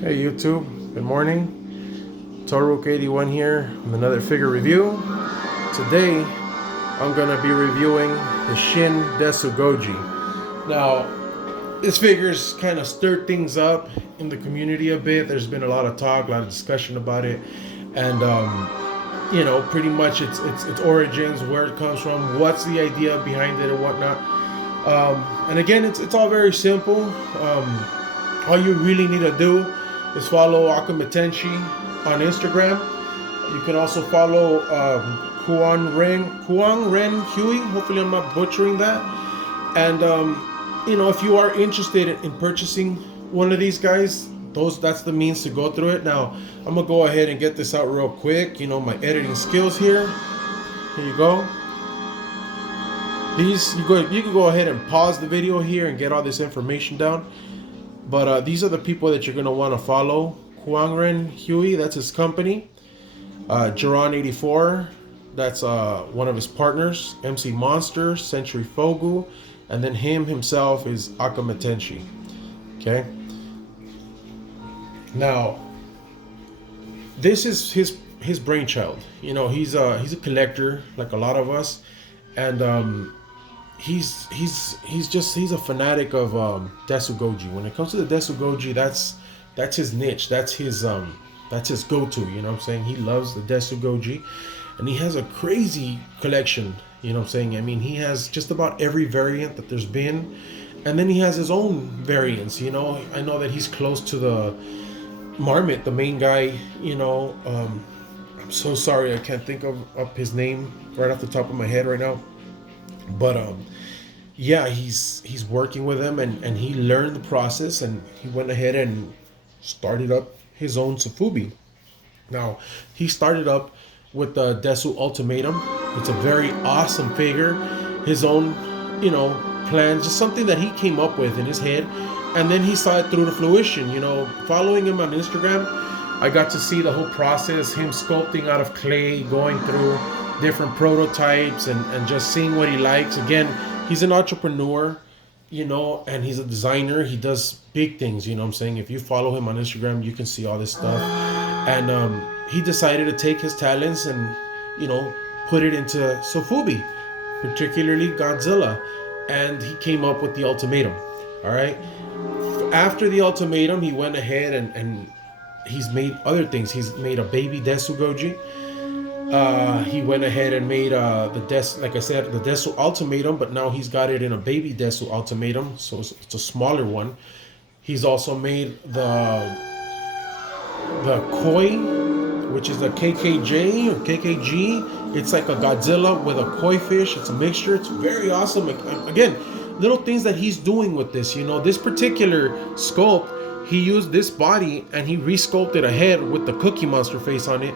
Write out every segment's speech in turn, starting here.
Hey YouTube, good morning. Toruk81 here with another figure review. Today I'm going to be reviewing the Shin DesuGoji. Now, this figure's kind of stirred things up in the community a bit. There's been a lot of talk, a lot of discussion about it, and pretty much its origins, where it comes from, what's the idea behind it, and whatnot. And again, it's all very simple. All you really need to do is follow Akametenshi on Instagram. You can also follow Kuang Ren Huey. Hopefully, I'm not butchering that. And if you are interested in purchasing one of these guys, that's the means to go through it. Now, I'm gonna go ahead and get this out real quick. My editing skills here. Here you go. You can go ahead and pause the video here and get all this information down. But these are the people that you're going to want to follow. Kwangren Huey, that's his company. Jiron84, that's one of his partners. MC Monster, Century Fogu, and then himself is Akametenshi. Okay. Now, this is his brainchild. He's a collector like a lot of us, and he's a fanatic of DesuGoji. When it comes to the DesuGoji, that's his niche. That's his go-to. You know what I'm saying? He loves the DesuGoji, and he has a crazy collection. You know what I'm saying? I mean, he has just about every variant that there's been, and then he has his own variants. I know that he's close to the Marmot, the main guy. I'm so sorry, I can't think of his name right off the top of my head right now. But yeah, he's working with them, and he learned the process, and he went ahead and started up his own sofubi. Now, he started up with the Desu Ultimatum. It's a very awesome figure. His own, plans, just something that he came up with in his head, and then he saw it through to fruition. Following him on Instagram, I got to see the whole process, him sculpting out of clay, going through different prototypes and just seeing what he likes. Again, he's an entrepreneur, and he's a designer. He does big things, what I'm saying? If you follow him on Instagram, you can see all this stuff. And he decided to take his talents and, put it into sofubi, particularly Godzilla. And he came up with the ultimatum. All right. After the ultimatum, he went ahead and he's made other things. He's made a baby DesuGoji. He went ahead and made the Desu Ultimatum, but now he's got it in a baby Desu Ultimatum, so it's a smaller one. He's also made the Koi, which is a KKJ or KKG. It's like a Godzilla with a koi fish. It's a mixture. It's very awesome. Again, little things that he's doing with this. This particular sculpt, he used this body and he resculpted a head with the Cookie Monster face on it.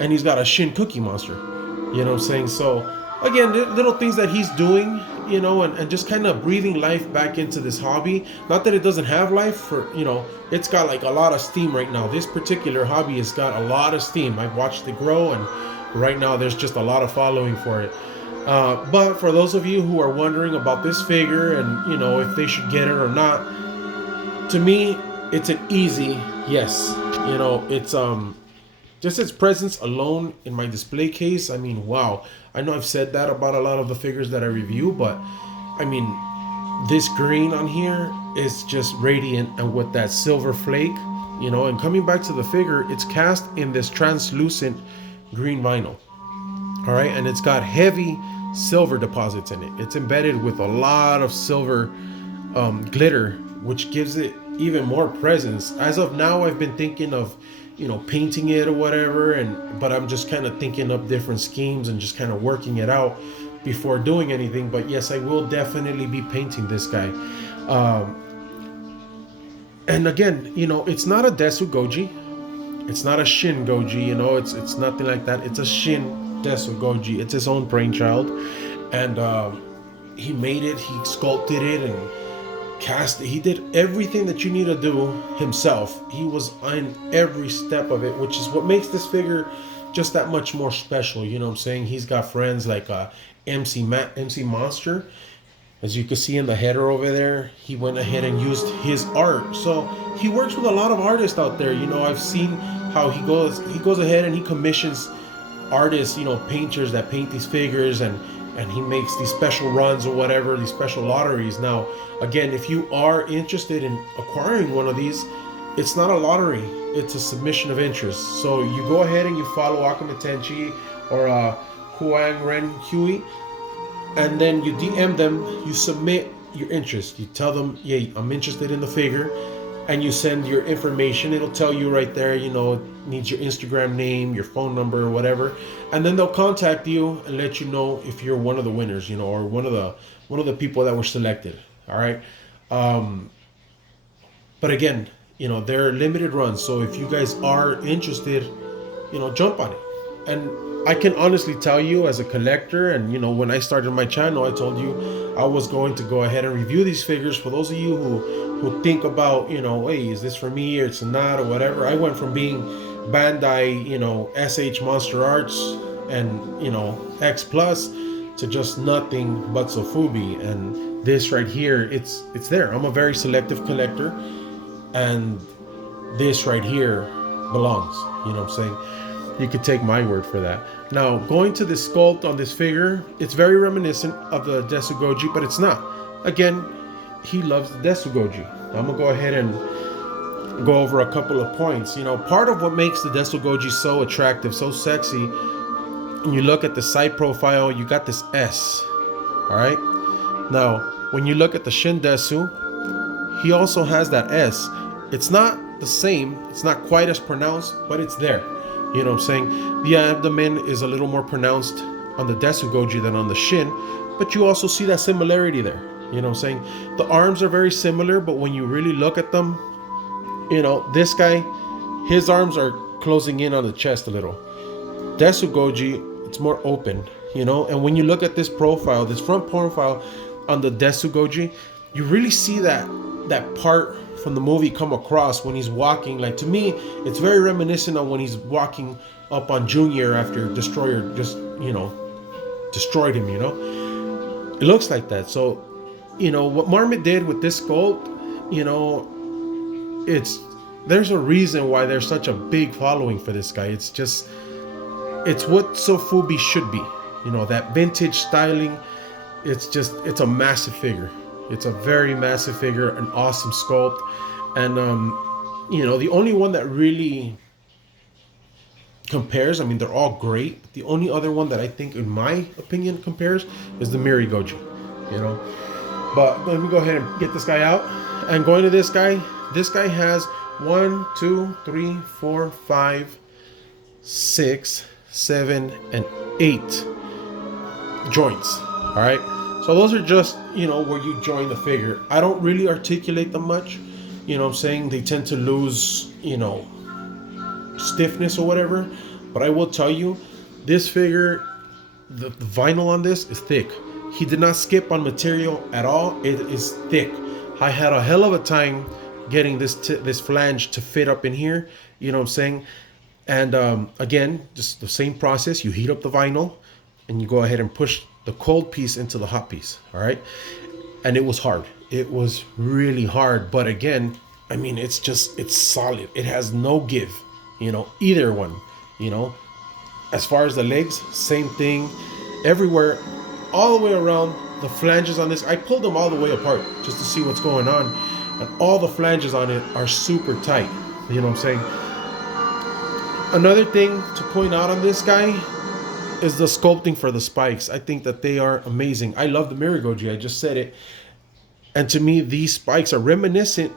And he's got a Shin Cookie Monster. You know what I'm saying? So, again, little things that he's doing, and just kind of breathing life back into this hobby. Not that it doesn't have life, it's got like a lot of steam right now. This particular hobby has got a lot of steam. I've watched it grow, and right now there's just a lot of following for it. But for those of you who are wondering about this figure and, if they should get it or not, to me, it's an easy yes. It's just its presence alone in my display case, I mean, wow. I know I've said that about a lot of the figures that I review, but I mean, this green on here is just radiant, and with that silver flake, and coming back to the figure, it's cast in this translucent green vinyl. All right, and it's got heavy silver deposits in it. It's embedded with a lot of silver glitter, which gives it even more presence. As of now, I've been thinking of painting it or whatever, but I'm just kind of thinking up different schemes and just kind of working it out before doing anything. But yes, I will definitely be painting this guy. And again, it's not a DesuGoji, it's not a Shin Goji, it's nothing like that. It's a Shin DesuGoji. It's his own brainchild, and he made it, he sculpted it, and cast it. He did everything that you need to do himself. He was on every step of it, which is what makes this figure just that much more special. What I'm saying? He's got friends like MC Monster. As you can see in the header over there, he went ahead and used his art. So he works with a lot of artists out there. I've seen how he goes ahead and he commissions artists, painters that paint these figures, and he makes these special runs or whatever, these special lotteries. Now, again, if you are interested in acquiring one of these, it's not a lottery, it's a submission of interest. So you go ahead and you follow Akametenshi or Huang Ren Hui, and then you DM them, you submit your interest. You tell them, yeah, I'm interested in the figure, and you send your information. It'll tell you right there, needs your Instagram name, your phone number, or whatever, and then they'll contact you and let you know if you're one of the winners, or one of the people that were selected. All right. But again, they're limited runs, so if you guys are interested, jump on it. And I can honestly tell you, as a collector, and when I started my channel, I told you I was going to go ahead and review these figures. For those of you who think about, hey, is this for me or it's not or whatever, I went from being Bandai, SH Monster Arts and X Plus to just nothing but sofubi. And this right here, it's there. I'm a very selective collector, and this right here belongs. You know what I'm saying? You could take my word for that. Now, going to the sculpt on this figure, it's very reminiscent of the DesuGoji, but it's not. Again, he loves the DesuGoji. I'm gonna go ahead and go over a couple of points. Part of what makes the DesuGoji so attractive, so sexy, when you look at the side profile, you got this S. All right. Now, when you look at the Shin Desu, he also has that S. It's not the same. It's not quite as pronounced, but it's there. You know what I'm saying? The abdomen is a little more pronounced on the DesuGoji than on the Shin, but you also see that similarity there. You know what I'm saying? The arms are very similar, but when you really look at them, this guy, his arms are closing in on the chest a little. DesuGoji, it's more open, and when you look at this profile, this front profile on the DesuGoji, you really see that part from the movie come across when he's walking. Like, to me, it's very reminiscent of when he's walking up on Junior after Destroyer just, destroyed him, It looks like that. So, what Marmot did with this sculpt, there's a reason why there's such a big following for this guy. It's what sofubi should be. That vintage styling. It's a massive figure. It's a very massive figure, an awesome sculpt. And, the only one that really compares, I mean, they're all great. The only other one that I think, in my opinion, compares is the Mirigoji, But let me go ahead and get this guy out. And going to this guy has 1, 2, 3, 4, 5, 6, 7, and 8 joints. All right. So those are just, where you join the figure. I don't really articulate them much. What I'm saying? They tend to lose, stiffness or whatever. But I will tell you, this figure, the vinyl on this is thick. He did not skip on material at all. It is thick. I had a hell of a time getting this flange to fit up in here. You know what I'm saying? And again, just the same process. You heat up the vinyl and you go ahead and push the cold piece into the hot piece. All right. And it was hard. It was really hard. But again, I mean, it's solid. It has no give, either one, as far as the legs, same thing everywhere, all the way around. The flanges on this, I pulled them all the way apart just to see what's going on. And all the flanges on it are super tight. You know what I'm saying? Another thing to point out on this guy is the sculpting for the spikes. I think that they are amazing. I love the Mirigoji. I just said it. And to me, these spikes are reminiscent,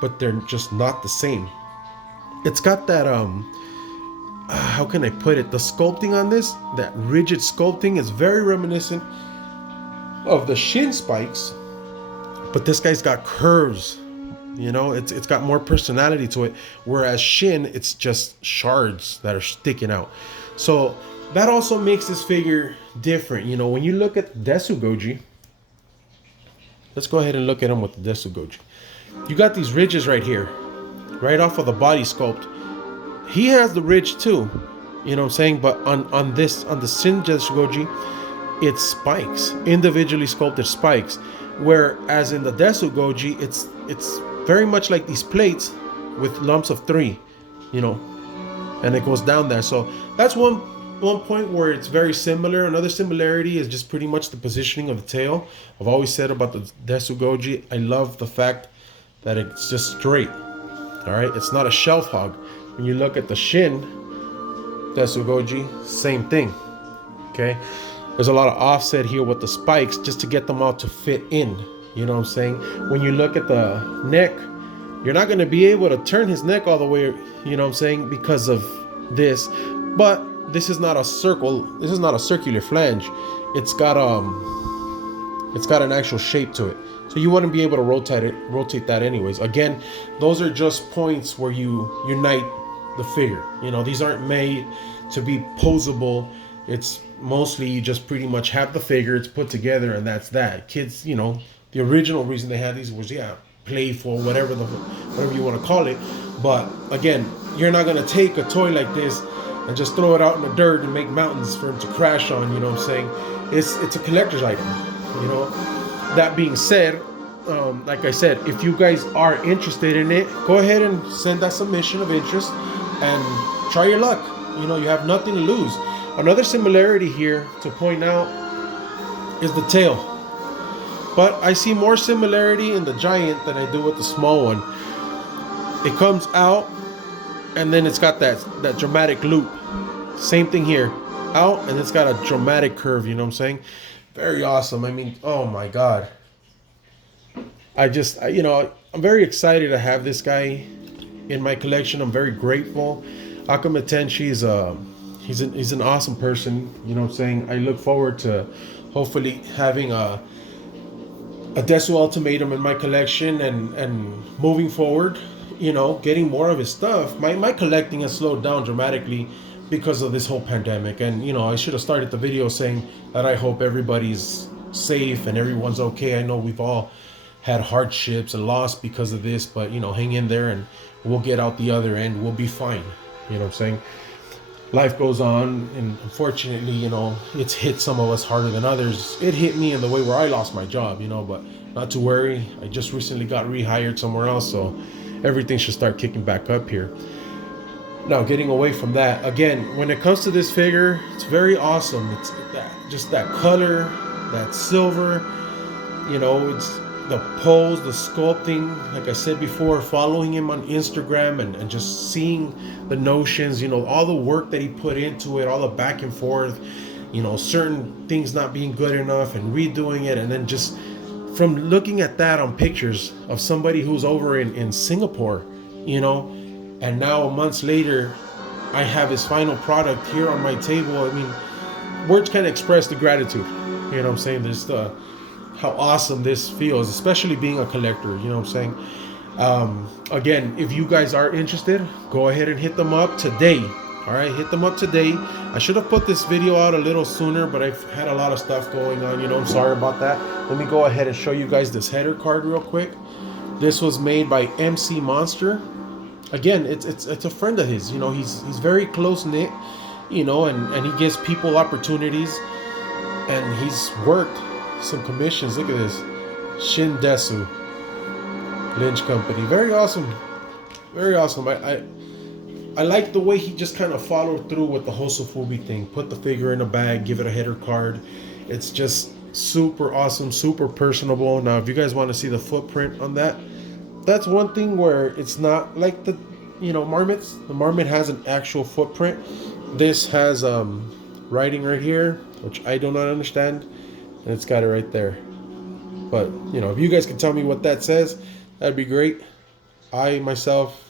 but they're just not the same. It's got that, how can I put it? The sculpting on this, that rigid sculpting, is very reminiscent of the Shin spikes, but this guy's got curves. It's got more personality to it. Whereas Shin, it's just shards that are sticking out. So that also makes this figure different. When you look at the DesuGoji, let's go ahead and look at him with the DesuGoji. You got these ridges right here, right off of the body sculpt. He has the ridge too, what I'm saying? But on the Shin DesuGoji, it's spikes, individually sculpted spikes. Whereas in the DesuGoji, it's very much like these plates with lumps of 3, you know, and it goes down there. So that's one point where it's very similar. Another similarity is just pretty much the positioning of the tail. I've always said about the DesuGoji, I love the fact that it's just straight. All right, it's not a shelf hog. When you look at the Shin DesuGoji, same thing. Okay, there's a lot of offset here with the spikes just to get them all to fit in. You know what I'm saying? When you look at the neck, you're not going to be able to turn his neck all the way, you know what I'm saying, because of this. But this is not a circle. This is not a circular flange. It's got an actual shape to it. So you wouldn't be able to rotate that anyways. Again, those are just points where you unite the figure. You know, these aren't made to be posable. It's mostly you just pretty much have the figure, it's put together, and that's that. Kids, you know, the original reason they had these was, yeah, playful, whatever you want to call it. But again, you're not gonna take a toy like this and just throw it out in the dirt and make mountains for him to crash on. You know what I'm saying? It's a collector's item. You know. That being said, like I said, if you guys are interested in it, go ahead and send that submission of interest and try your luck. You know, you have nothing to lose. Another similarity here to point out is the tail. But I see more similarity in the giant than I do with the small one. It comes out and then it's got that dramatic loop. Same thing here. Out and it's got a dramatic curve, you know what I'm saying? Very awesome. I mean, oh my God. You know, I'm very excited to have this guy in my collection. I'm very grateful. Akametenshi is he's an awesome person. You know what I'm saying? I look forward to hopefully having a Desu Ultimatum in my collection and moving forward, you know, getting more of his stuff. My collecting has slowed down dramatically because of this whole pandemic. And, you know, I should have started the video saying that I hope everybody's safe and everyone's okay. I know we've all had hardships and loss because of this, but, you know, hang in there and we'll get out the other end. We'll be fine. You know what I'm saying? Life goes on, and unfortunately, you know, it's hit some of us harder than others. It hit me in the way where I lost my job, you know, but not to worry. I just recently got rehired somewhere else, so everything should start kicking back up here. Now, getting away from that, again, when it comes to this figure, it's very awesome. It's just that color, that silver, you know, it's the pose, the sculpting, like I said before, following him on Instagram and just seeing the notions, you know, all the work that he put into it, all the back and forth, you know, certain things not being good enough and redoing it. And then just from looking at that on pictures of somebody who's over in Singapore, you know, and now months later, I have his final product here on my table. I mean, words can't express the gratitude. You know what I'm saying? There's how awesome this feels, especially being a collector. You know what I'm saying? Again, if you guys are interested, go ahead and hit them up today. All right, hit them up today. I should have put this video out a little sooner, but I've had a lot of stuff going on. You know, I'm sorry about that. Let me go ahead and show you guys this header card real quick. This was made by MC Monster. Again, it's a friend of his. You know, he's very close knit. You know, and he gives people opportunities, and he's worked some commissions. Look at this, Shin Desu Lynch Company. Very awesome, very awesome. I like the way he just kind of followed through with the whole sofubi thing. Put the figure in a bag, give it a header card. It's just super awesome, super personable. Now, if you guys want to see the footprint on that, that's one thing where it's not like the, you know, marmots. The marmot has an actual footprint. This has writing right here, which I do not understand, and it's got it right there. But, you know, if you guys can tell me what that says, that'd be great. I myself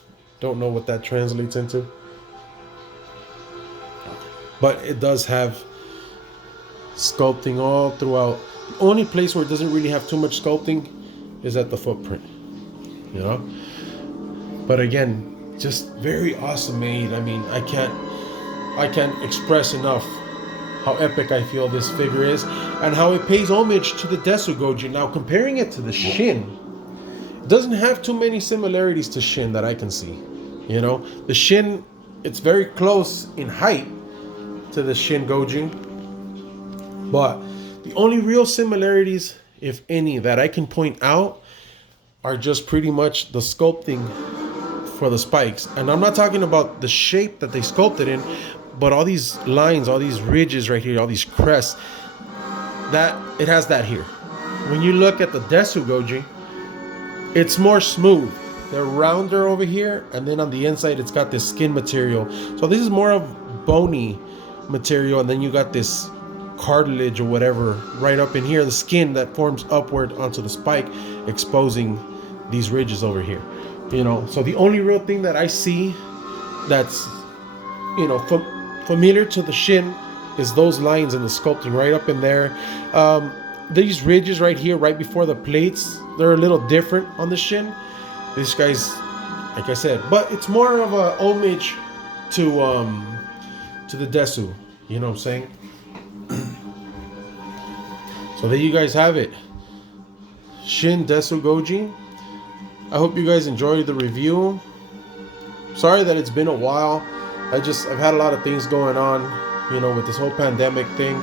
don't know what that translates into, but it does have sculpting all throughout. The only place where it doesn't really have too much sculpting is at the footprint, you know. But again, just very awesome made. I mean, I can't express enough how epic I feel this figure is and how it pays homage to the DesuGoji. Now, comparing it to the Shin, it doesn't have too many similarities to Shin that I can see. You know, the Shin, it's very close in height to the Shin Goji, but the only real similarities if any, that I can point out are just pretty much the sculpting for the spikes. And I'm not talking about the shape that they sculpted in, but all these lines, all these ridges right here, all these crests, that it has that here. When you look at the DesuGoji, it's more smooth. They're rounder over here, and then on the inside it's got this skin material. So this is more of bony material, and then you got this cartilage or whatever right up in here, the skin that forms upward onto the spike, exposing these ridges over here. So the only real thing that I see that's familiar to the Shin is those lines and the sculpting right up in there. These ridges right here, right before the plates, they're a little different on the Shin. These guys, like I said, but it's more of a homage to the Desu. You know what I'm saying? So there you guys have it. Shin DesuGoji. I hope you guys enjoyed the review. Sorry that it's been a while. I've had a lot of things going on, with this whole pandemic thing.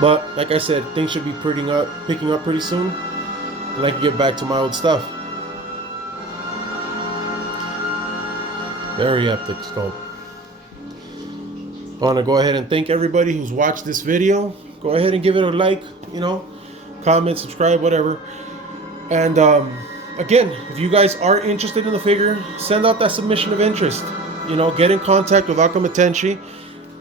But like I said, things should be picking up pretty soon, and I can get back to my old stuff. Very epic sculpt. I want to go ahead and thank everybody who's watched this video. Go ahead and give it a like, comment, subscribe, whatever. And again, if you guys are interested in the figure, send out that submission of interest. Get in contact with Akametenshi,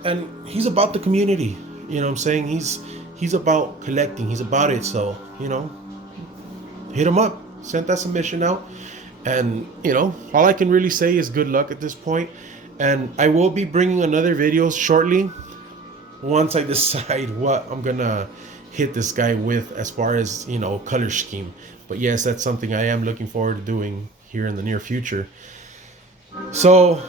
and he's about the community. You know what I'm saying? He's about collecting. He's about it. So, hit him up. Send that submission out. And, all I can really say is good luck at this point. And I will be bringing another video shortly once I decide what I'm going to hit this guy with as far as, color scheme. But yes, that's something I am looking forward to doing here in the near future. So,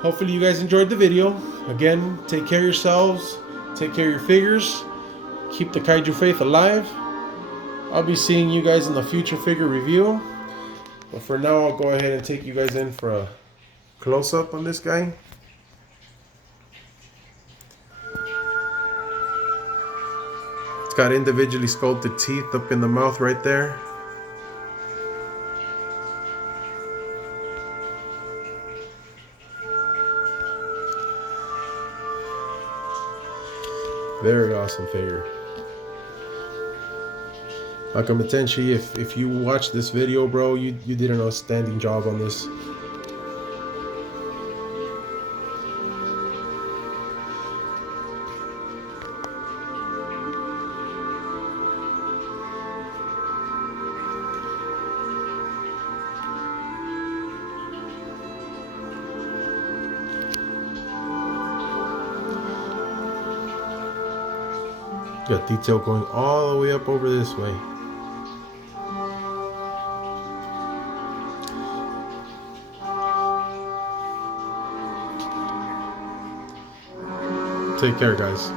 hopefully you guys enjoyed the video. Again, take care of yourselves. Take care of your figures. Keep the kaiju faith alive. I'll be seeing you guys in the future figure review. But for now, I'll go ahead and take you guys in for a close-up on this guy. It's got individually sculpted teeth up in the mouth right there. Very awesome figure. Akametenshi, if you watch this video, bro, you did an outstanding job on this. Got detail going all the way up over this way. Take care, guys.